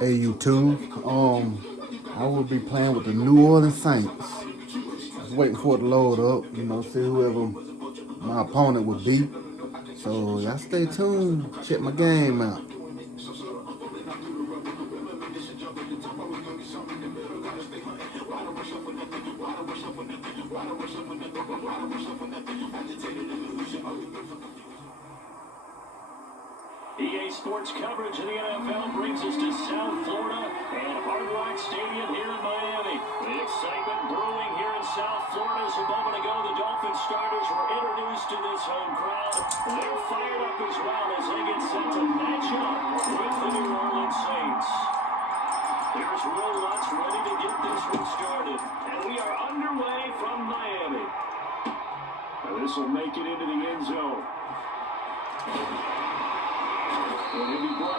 Hey YouTube, I will be playing with the New Orleans Saints. Just waiting for it to load up, see whoever my opponent would be. So y'all stay tuned, check my game out. EA Sports coverage of the NFL brings us to South Florida and Hard Rock Stadium here in Miami. The excitement brewing here in South Florida as a moment ago the Dolphins starters were introduced to this home crowd. They're fired up as well as they get set to match up with the New Orleans Saints. Here's Will Lutz ready to get this one started. And we are underway from Miami. Now this will make it into the end zone.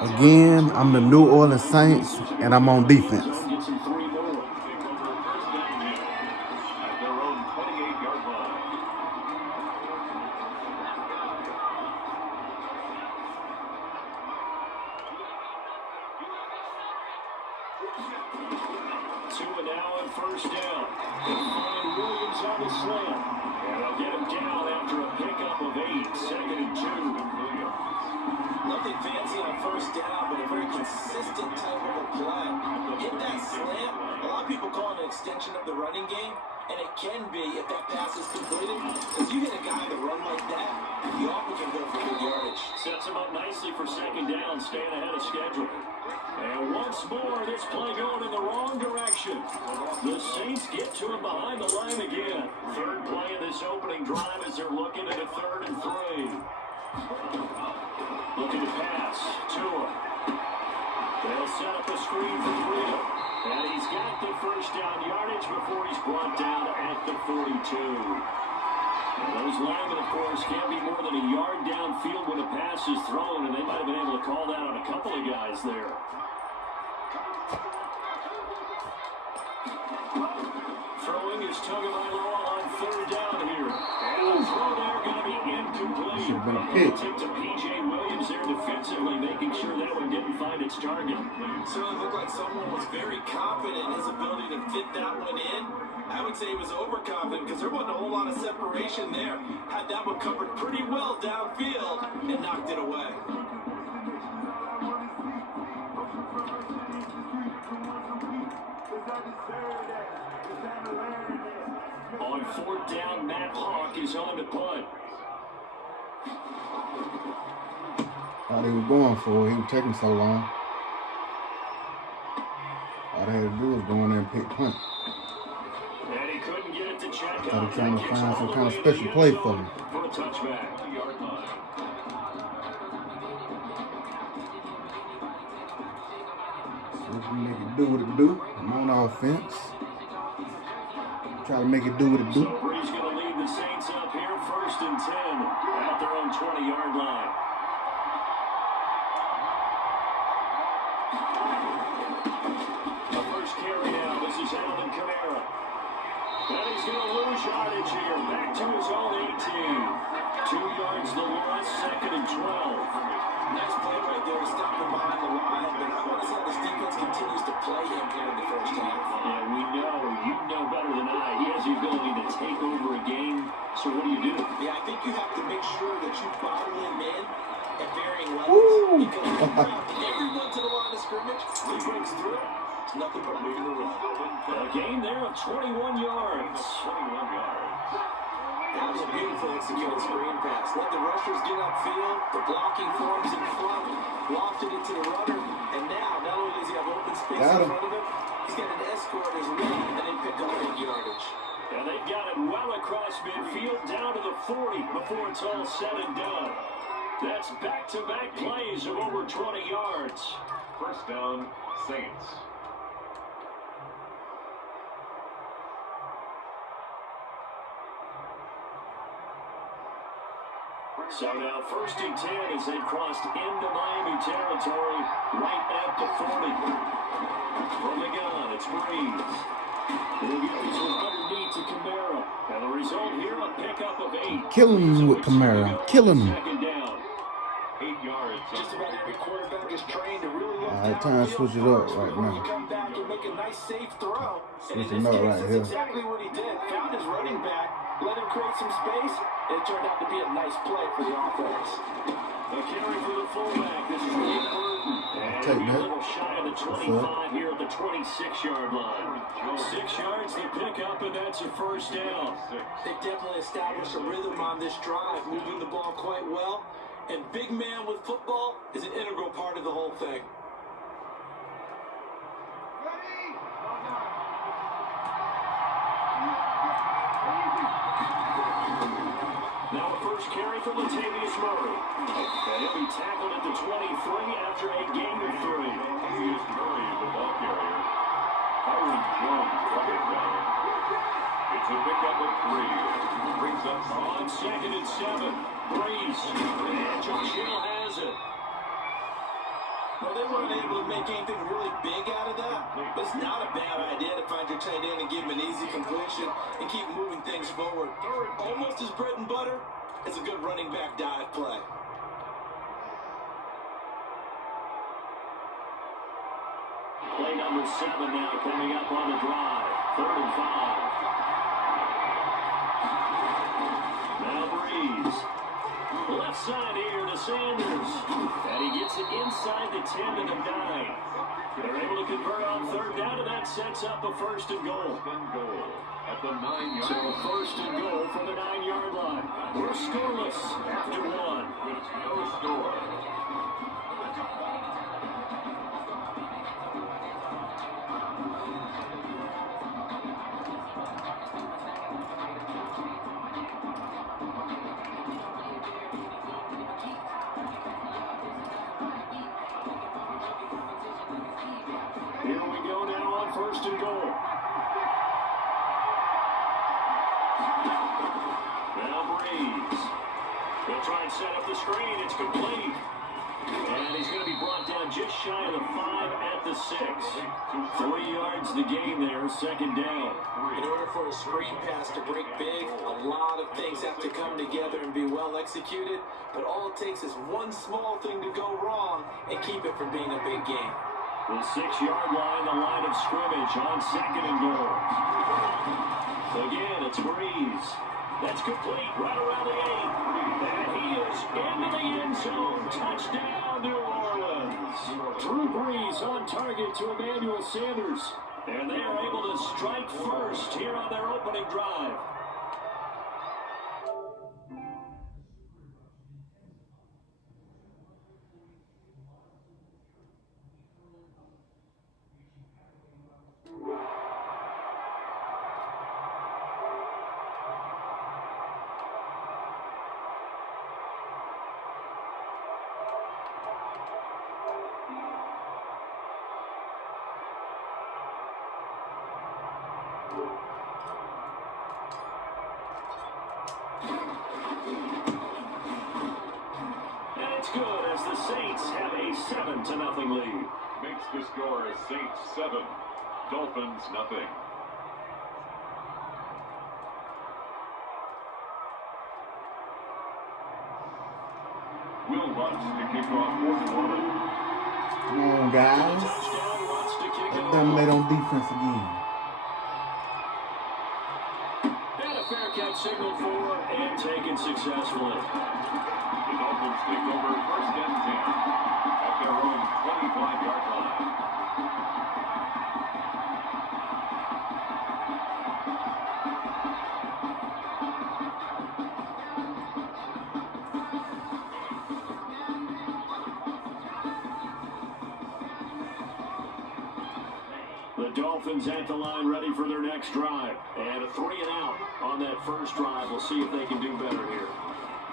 Again, I'm the New Orleans Saints, and I'm on defense. First down. And Williams on the slant. And they'll get him down after a pickup of 8. 2nd and 2. Nothing fancy on first down, but a very consistent type of a play. Hit that slant. A lot of people call it an extension of the running game, and it can be if that pass is completed. Because you hit a guy that run like that, you often can go for good yardage. Sets him up nicely for 2nd down, staying ahead of schedule. And once more, this play going in the wrong direction. The Saints get to him behind the line again. Third play of this opening drive as they're looking at a 3rd and 3. Looking to pass to him. They'll set up a screen for Freedom. And he's got the first down yardage before he's brought down at the 42. And those linemen, of course, can't be more than a yard downfield when a pass is thrown, and they might have been able to call that on a couple of guys there. Throwing is Tagovailoa on 3rd down here. And the throw there going to be incomplete. Tip to P.J. Williams there defensively, making sure that one didn't find its target. Certainly looked like someone was very confident in his ability to fit that one in. I would say he was overconfident because there wasn't a whole lot of separation there. Had that one covered pretty well downfield and knocked it away. On 4th down, Matt Hawk is on the punt. All they were going for, he was taking so long. All they had to do was go in there and pick punt. And he couldn't get it to check out. I thought he trying to find some kind of special play for him. For a touchback. So we can make it do what it do. I'm on offense. Try to make it do what it do. So Bree's going to lead the Saints up here, 1st and 10 at their own 20-yard line. The first carry now. This is Alvin Kamara. And he's going to lose yardage here. Back to his own 18. 2 yards the loss, 2nd and 12. Nice play right there to stop him behind the line, but I want to see how this defense continues to play him here in the first half. Yeah, we know. You know better than I. He has the ability to take over a game. So what do you do? Yeah, I think you have to make sure that you bottle him in at varying levels. Because every once in a while in a scrimmage, he breaks through. It's nothing but moving the run. A gain there of 21 yards. 21 yards. That was a beautiful executed screen pass. Let the rushers get upfield. The blocking forms in front. Lofted it to the runner. And now, not only does he have open space in front of him, he's got an escort as well, and they pick up big yardage. And they've got it well across midfield, down to the 40 before it's all said and done. That's back-to-back plays of over 20 yards. First down, Saints. So now 1st and 10 as they've crossed into Miami territory right at the 40. From the gun, it's Breeze. He'll get this one underneath to Kamara. And the result here, a pickup of 8. Killing him with Kamara. Killing him. 2nd down. 8 yards. Just about every quarterback is trained to really look Alright, time to switch it up right before you now. come back and make a nice safe throw. And in Switching this up case, right that's here. exactly what he did. Found his running back, let him create some space, and it turned out to be a nice play for the offense. A carry for the fullback. This is Nate Burton. And take a that. little shy of the 25 here at the 26-yard line. 6 yards to pick up, and that's a first down. They definitely established a rhythm on this drive, moving the ball quite well. And big man with football is an integral part of the whole thing. Now a first carry for Latavius Murray. And he'll be tackled at the 23 after a gain of 3. Latavius Murray, the ball carrier. Howard Jones running down. It's a pickup of 3. Brings up on 2nd and 7. Breeze. And Josh Hill has it. Well, they weren't able to make anything really big out of that, but it's not a bad idea to find your tight end and give him an easy completion and keep moving things forward. Almost as bread and butter as a good running back dive play. Play number 7 now coming up on the drive. 3rd and 5. Now Breeze. Left side here to Sanders. And he gets it inside the 10 to the 9. They're able to convert on 3rd down, and that sets up a 1st and goal. At the 9-yard line. So 1st and goal from the 9-yard line. We're scoreless after 1. With no score. Here we go now on 1st and goal. Now Breeze. He'll try and set up the screen. It's complete. And he's going to be brought down just shy of the 5 at the 6. 3 yards the gain there, 2nd down. In order for a screen pass to break big, a lot of things have to come together and be well executed. But all it takes is one small thing to go wrong and keep it from being a big game. The 6-yard line, the line of scrimmage on 2nd and goal. Again, it's Breeze. That's complete right around the 8. And he is into the end zone. Touchdown, New Orleans. Drew Brees on target to Emmanuel Sanders. And they are able to strike first here on their opening drive. And it's good as the Saints have a 7-0 lead. Makes the score Saints 7, Dolphins nothing. Will Lutz to kick off for New Orleans. Come on, guys. Touchdown wants to kick it Let's off. dominate on defense again. And a fair catch signaled for and taken successfully. The Dolphins take over 1st and 10 at their own 25-yard line. The Dolphins at the line ready for their next drive. And a 3 and out on that first drive. We'll see if they can do better here.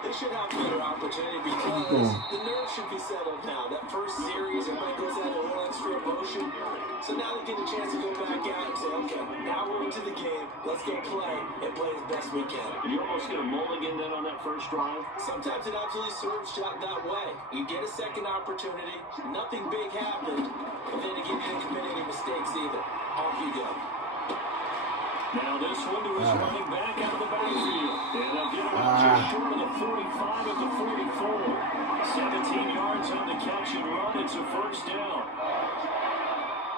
They should have a better opportunity because the nerves should be settled now. That first series, everybody goes out in a little extra emotion. So now they get a chance to go back out and say, okay, now we're into the game. Let's go play and play as best we can. You almost get a mulligan then on that first drive. Sometimes it absolutely serves shot that way. You get a second opportunity, nothing big happened, but then again, you didn't commit any mistakes either. Off you go. Now this one to his running back out of the backfield. And they'll get him out just short of the 45 at the 44. 17 yards on the catch and run. It's a first down.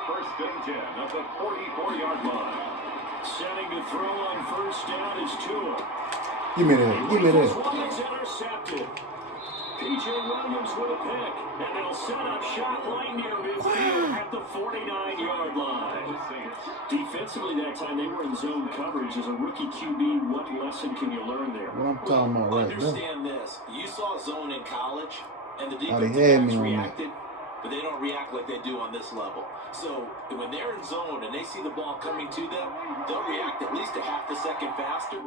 First and 10 at the 44-yard line. Setting to throw on first down is Tua. Give me that. Give me This that. one is intercepted. P.J. Williams with a pick, and they'll set up shot right near midfield at the 49-yard line. Defensively that time, they were in zone coverage. As a rookie QB, what lesson can you learn there? What I'm talking about right there. Understand this. You saw zone in college, and the they defensive had backs me on that. reacted, but they don't react like they do on this level. So when they're in zone and they see the ball coming to them, they'll react at least a half a second faster.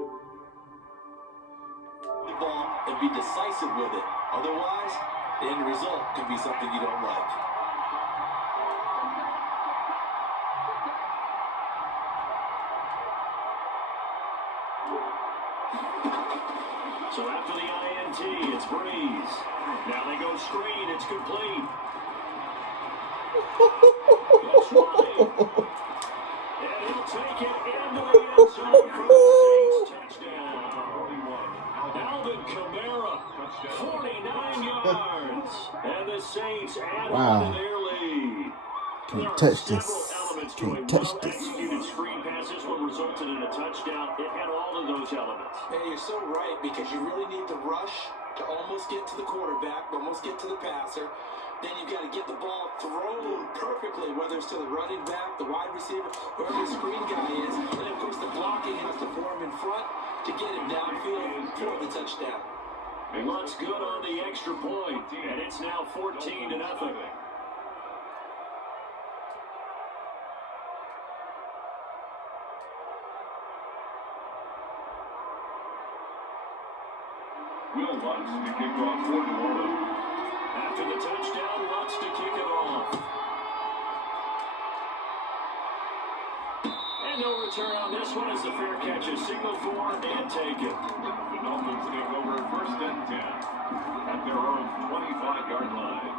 The ball and be decisive with it. Otherwise, the end result could be something you don't like. So after the INT, it's Breeze. Now they go screen. It's complete. Looks wide. And he'll take it into the end zone for the Saints touchdown. Alvin Kamara, 49 yards. And the Saints add on to their lead. Can't touch this. Can't touch this. Executed screen passes what resulted in a touchdown. It had all of those elements. Hey, you're so right, because you really need the rush to almost get to the quarterback, almost get to the passer. Then you've got to get the ball thrown perfectly, whether it's to the running back, the wide receiver, whoever the screen guy is. And of course, the blocking has to form in front to get him downfield for the touchdown. Looks good on the extra point, and it's now 14-0. Will Lutz to kick off for New Orleans. After the touchdown, Lutz to kick it off. And no return on this one as the fair catch is signaled for and taken. The Dolphins take over first and 10 at their own 25-yard line.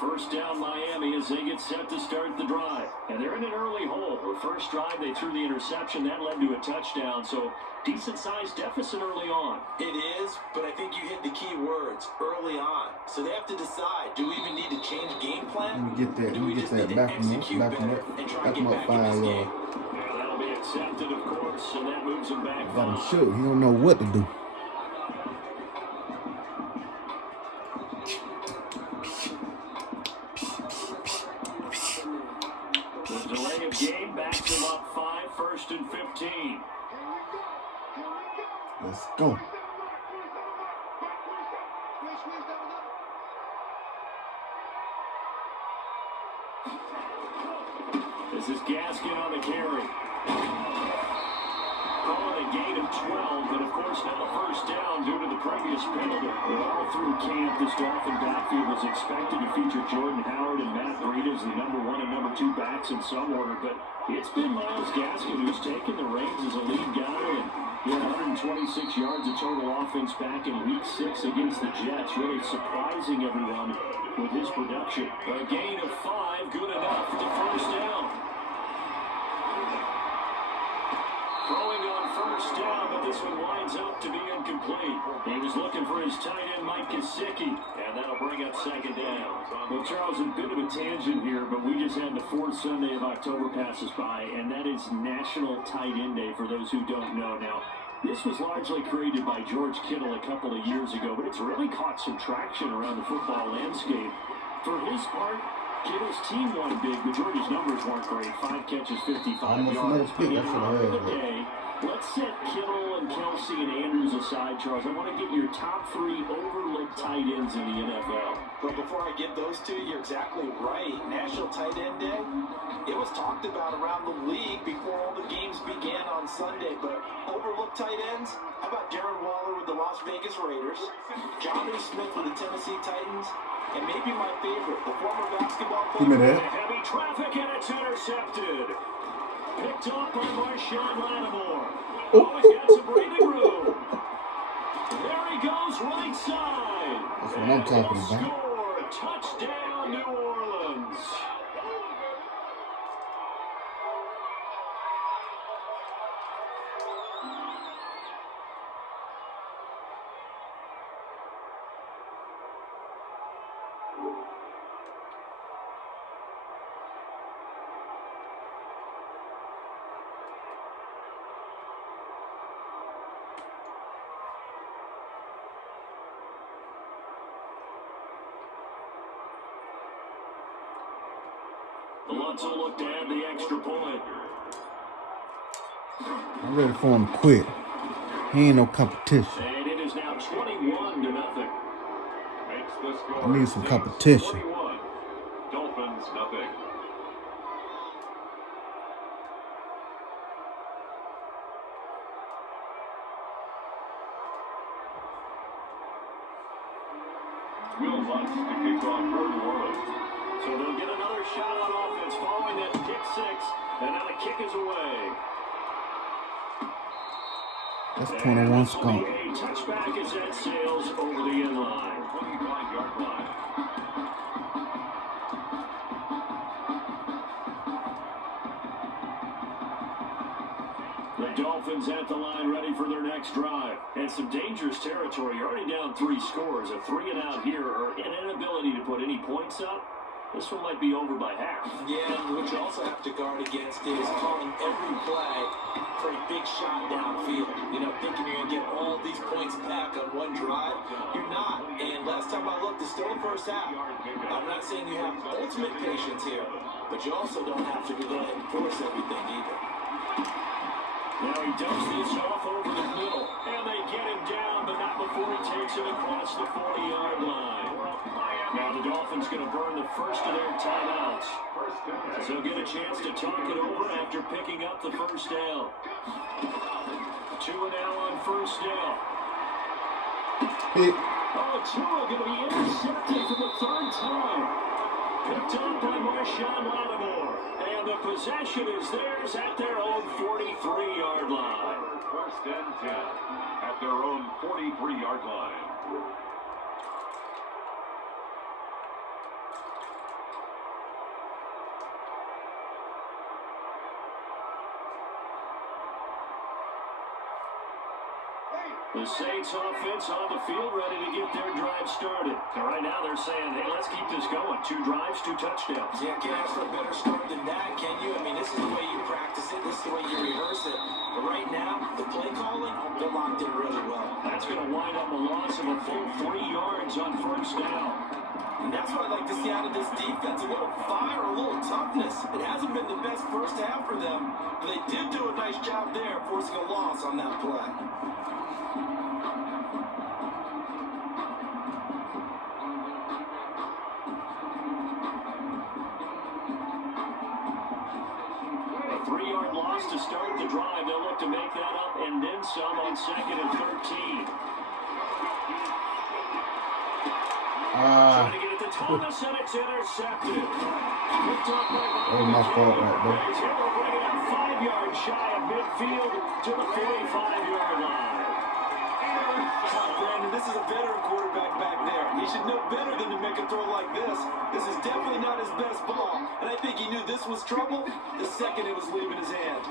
First down Miami as they get set to start the drive. And they're in an early hole. The first drive, they threw the interception. That led to a touchdown. So decent-sized deficit early on. It is, but I think you hit the key words, early on. So they have to decide, do we even need to change game plan? Let me get that. Or do we just need to Back him execute up. Back him better up. and try Back to him get up back in 5 this yards. game? Now that'll be accepted, of course, and that moves him back Got him 5. shook. He don't know what to do. The delay of game backs him up 5, 1st and 15. Let's go. This is Gaskin on the carry. Calling a gain of 12, but of course now a first down due to the previous penalty. All through camp, this Dolphin backfield was expected to feature Jordan Howard and Matt Breida as the number 1 and number 2 backs in some order, but it's been Myles Gaskin who's taken the reins as a lead guy, and he had 126 yards of total offense back in Week 6 against the Jets, really surprising everyone with his production. A gain of 5, good enough for the first down. Throwing on first down, but this one winds up to be incomplete. He was looking for his tight end, Mike Gesicki, and that'll bring up second down. Well, Charles, a bit of a tangent here, but we just had the 4th Sunday of October passes by, and that is National Tight End Day for those who don't know. Now, this was largely created by George Kittle a couple of years ago, but it's really caught some traction around the football landscape. For his part, Kittle's team won big, but George's numbers weren't great. 5 catches, 55 Almost yards. another pick. I should have At the had that. day, let's set Kittle and Kelsey and Andrews aside, Charles. I want to get your top 3 overlooked tight ends in the NFL. But before I give those to you, you're exactly right. National Tight End Day, it was talked about around the league before all the games began on Sunday. But overlooked tight ends, how about Darren Waller with the Las Vegas Vegas Raiders, Johnny Smith with the Tennessee Titans, and maybe my favorite, the former basketball Give me player. that. Heavy traffic and it's intercepted. Picked up by Marshawn Lattimore. Oh, he's got some breathing room. There he goes, right side. That's what I'm talking about. Score. Touchdown, New Orleans. Alonso looked to add the extra point. I'm ready for him to quit. He ain't no competition. And it is now 21-0. Makes the score I need some competition. 21. Dolphins, nothing. Will Lutz to kick off for New Orleans. So they'll get another shot on offense following that kick six, and now the kick is away. That's 21 skunk. A touchback as that sails over the end line. 25-yard line. The Dolphins at the line ready for their next drive. And some dangerous territory. You're already down 3 scores. A 3 and out here, or an inability to put any points up. This one might be over by half. Yeah, and what you also have to guard against is calling every play for a big shot downfield. You know, thinking you're going to get all these points back on one drive. You're not. And last time I looked, it's still the first half. I'm not saying you have ultimate patience here, but you also don't have to go ahead and force everything either. Now he dumps this off over the middle, and they get him down, but not before he takes it across the 40-yard line. Now the Dolphins going to burn the first of their timeouts. So they'll get a chance to talk it over after picking up the first down. 2 and now on first down. Oh, Tua going to be intercepted for the 3rd time. Picked up by Marshawn Lattimore. And the possession is theirs at their own 43-yard line. First and 10 at their own 43-yard line. The Saints offense on the field ready to get their drive started. And right now they're saying, hey, let's keep this going. 2 drives, 2 touchdowns. Yeah, can't ask for a better start than that, can you? I mean, this is the way you practice it. This is the way you rehearse it. But right now, the play calling, they're locked in really well. That's going to wind up a loss of a full 3 yards on first down. And that's what I like to see out of this defense. A little fire, a little toughness. It hasn't been the best first half for them, but they did do a nice job there, forcing a loss on that play. A 3-yard loss to start the drive. They'll look to make that up and then some on 2nd and 13. Trying to get it to Thomas, and it's intercepted. Picked up by That was my fault right there. He's able to bring it out 5 yards shy of midfield to the 45-yard line. Brandon, this is a veteran quarterback back there. He should know better than to make a throw like this. This is definitely not his best ball, and I think he knew this was trouble the second it was leaving his hand.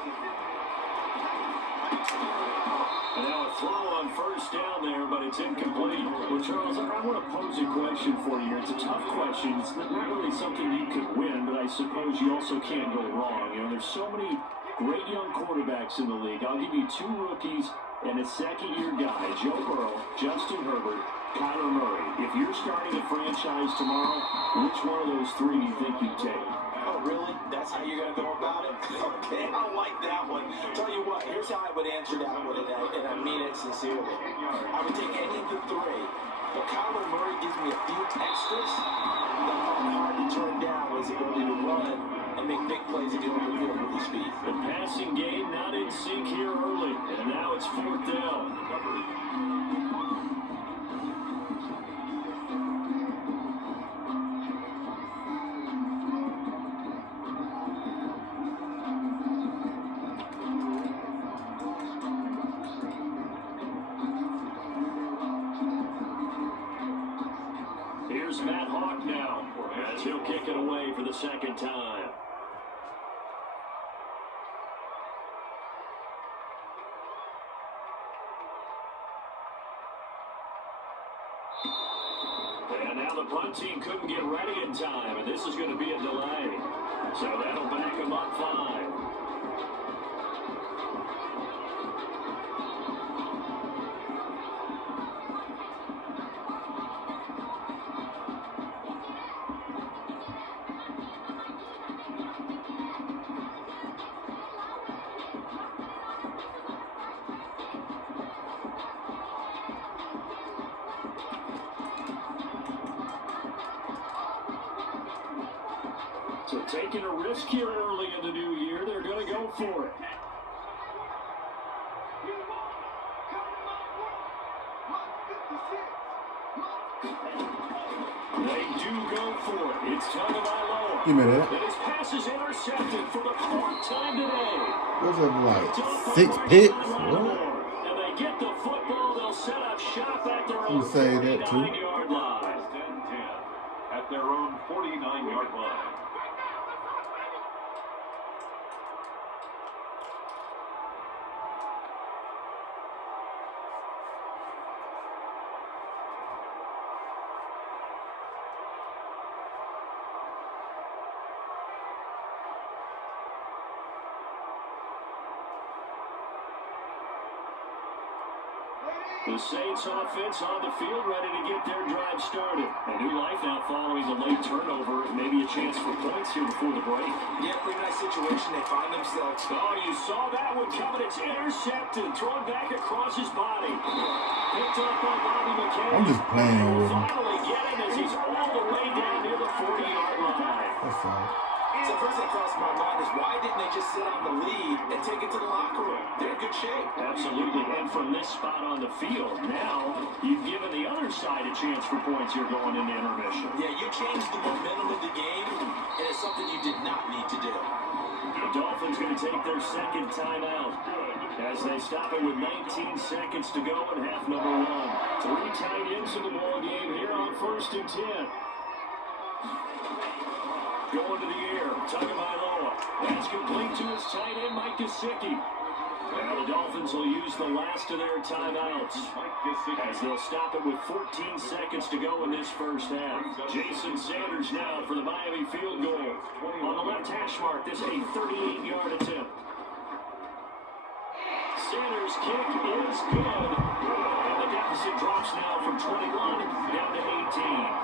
And now a throw on first down there, but it's incomplete. Well, Charles, I want to pose a question for you. It's a tough question. It's not really something you could win, but I suppose you also can't go wrong. You know, there's so many great young quarterbacks in the league. I'll give you 2 rookies and a second-year guy, Joe Burrow, Justin Herbert, Kyler Murray. If you're starting a franchise tomorrow, which one of those 3 do you think you'd take? Oh, really? That's how you're going to go about it? Okay, I like that one. Tell you what, here's how I would answer that one, and I mean it sincerely. I would take any of the 3, but Kyler Murray gives me a few extras that are hard to turn down with his ability to run and make big plays and get over the field with his speed. The passing game not in sync here early, and now it's 4th down. Here's Matt Hawk now, as he'll kick it away for the second time. And now the punt team couldn't get ready in time, and this is going to be a delay. So that'll back them up 5. So taking a risk here early in the new year, they're going to go for it. They do go for it. It's Tagovailoa. Give me that. And his pass is intercepted for the 4th time today. What's up, like 6 picks? What? And they get the football. They'll set up shop at their own You say that too. 49-yard line. 10-10 at their own 49-yard line. The Saints offense on the field, ready to get their drive started. A new life now following the late turnover. Maybe a chance for points here before the break. Yeah, pretty nice situation they find themselves. Oh, you saw that one coming. It's intercepted. Thrown back across his body. Picked up by Bobby McKay. I'm just playing with him. Finally get him as he's all the way down near the 40-yard line. That's all. So first thing crossed my mind is why didn't they just sit on the lead and take it to the locker room? They're in good shape. Absolutely. And from this spot on the field, now you've given the other side a chance for points here going into intermission. Yeah, you changed the momentum of the game, and it's something you did not need to do. The Dolphins going to take their second timeout as they stop it with 19 seconds to go in half number 1. 3 tight ends in the ball game here on 1st and 10. Going to the air, Tagovailoa. That's complete to his tight end, Mike Gesicki. Now the Dolphins will use the last of their timeouts as they'll stop it with 14 seconds to go in this first half. Jason Sanders now for the Miami field goal. On the left hash mark, this is a 38-yard attempt. Sanders' kick is good. And the deficit drops now from 21 down to 18.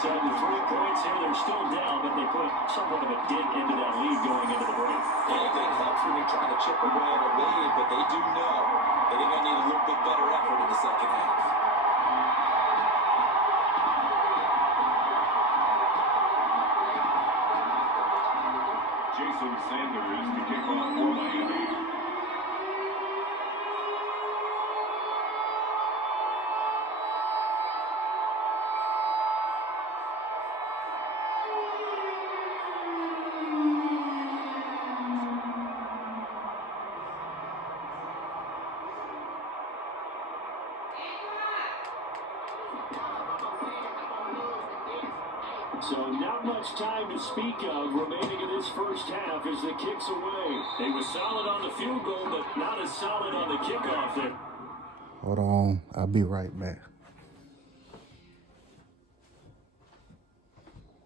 So the 3 points here, they're still down, but they put somewhat of a dent into that lead going into the break. Anything helps when you're trying to chip away at a lead, but they do know that they're going to need a little bit better effort in the second half. Jason Sanders to kick off for Miami. So not much time to speak of remaining in this first half as the kick's away. They were solid on the field goal, but not as solid on the kickoff there. Hold on. I'll be right back.